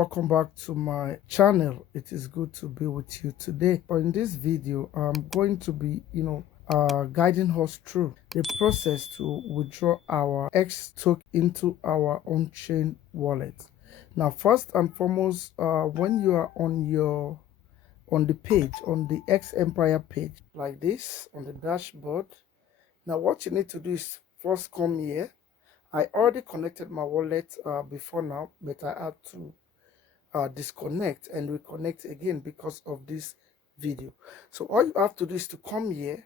welcome back to my channel. It is good to be with you today. In this video, I'm going to be guiding us through the process to withdraw our X token into our on-chain wallet. Now, first and foremost, when you are on the page, on the XEmpire page like this on the dashboard, now what you need to do is first come here. I already connected my wallet before now, but I had to disconnect and reconnect again because of this video. So all you have to do is to come here,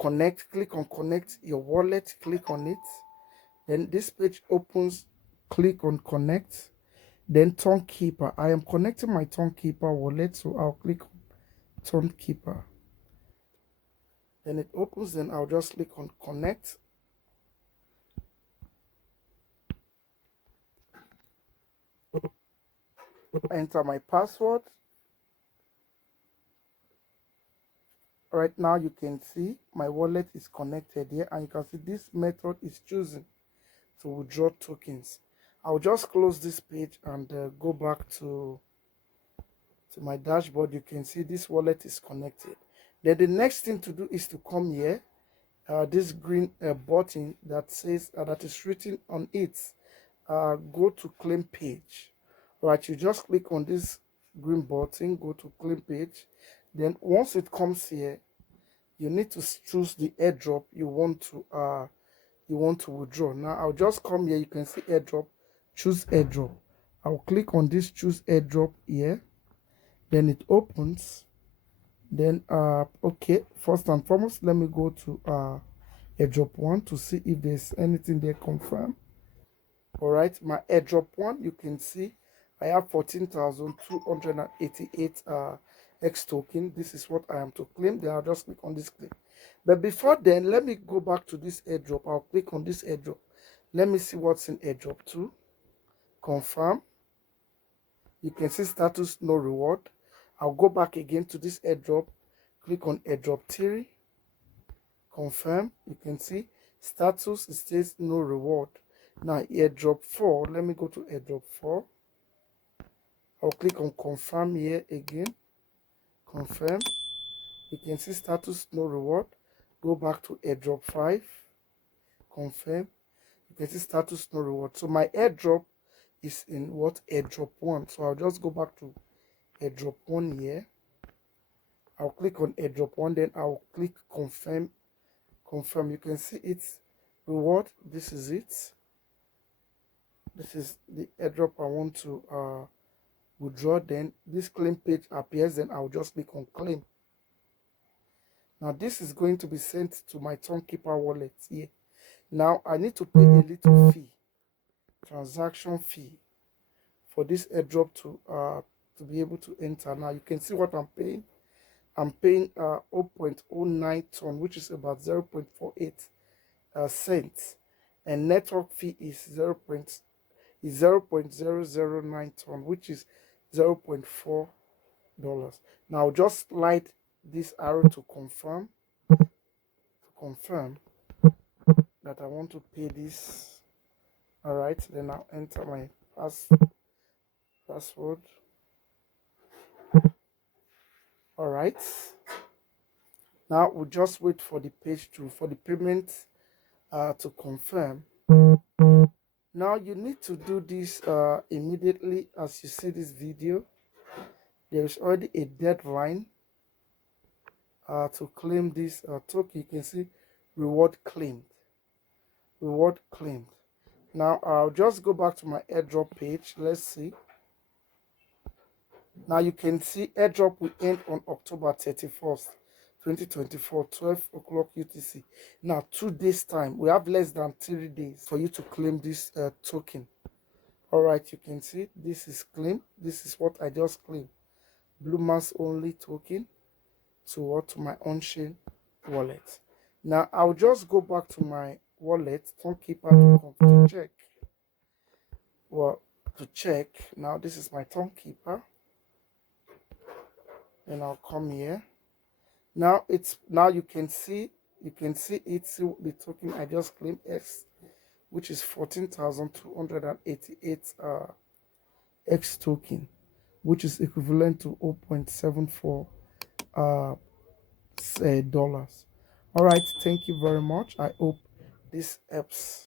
connect, click on connect your wallet, click on it. Then this page opens, click on connect. Then Tokenkeeper. I am connecting my Tokenkeeper wallet, so I'll click on Tokenkeeper. Then it opens, then I'll just click on connect. Enter my password. Right now you can see my wallet is connected here, and you can see this method is chosen to withdraw tokens. I'll just close this page and go back to my dashboard. You can see this wallet is connected. Then the next thing to do is to come here, this green button that says that is written on it, go to claim page. Right, you just click on this green button, go to claim page. Then once it comes here, you need to choose the airdrop you want to withdraw. Now I'll just come here. You can see airdrop, choose airdrop. I'll click on this choose airdrop here. Then it opens. Then okay, first and foremost, let me go to airdrop 1 to see if there's anything there confirm. All right, my airdrop 1, you can see I have 14,288 X token. This is what I am to claim. Then I'll just click on this claim. But before then, let me go back to this airdrop. I'll click on this airdrop. Let me see what's in airdrop 2. Confirm. You can see status no reward. I'll go back again to this airdrop. Click on airdrop 3. Confirm. You can see status, it says no reward. Now airdrop 4. Let me go to airdrop 4. I'll click on confirm here again. Confirm. You can see status no reward. Go back to airdrop 5. Confirm. You can see status no reward. So my airdrop is in what? Airdrop 1. So I'll just go back to airdrop 1 here. I'll click on airdrop 1. Then I'll click confirm. Confirm. You can see it's reward. This is it. This is the airdrop I want to withdraw. Then this claim page appears. Then I'll just click on claim. Now this is going to be sent to my Tokenkeeper wallet here. Now I need to pay a little fee, transaction fee, for this airdrop to be able to enter. Now you can see what I'm paying. I'm paying 0.09 ton, which is about 0.48 cents, and network fee is 0.009 ton, which is $0.4. Now I'll just slide this arrow to confirm that I want to pay this. All right, then I'll enter my password. All right, now we'll just wait for the page for the payment to confirm. Now you need to do this immediately. As you see this video, there is already a deadline to claim this token. You can see reward claimed. Now I'll just go back to my airdrop page. Let's see. Now you can see airdrop will end on October 31st 2024, 12 o'clock UTC. Now 2 days time, we have less than 3 days for you to claim this token. All right, you can see this is claim. This is what I just claimed. Blue mass only token to my on-chain wallet. Now I'll just go back to my wallet, Tokenkeeper to check. Well, to check. Now this is my Tokenkeeper. Then I'll come here. Now you can see it's the token I just claimed X, which is 14,288 X token, which is equivalent to 0.74 dollars. All right, thank you very much. I hope this helps.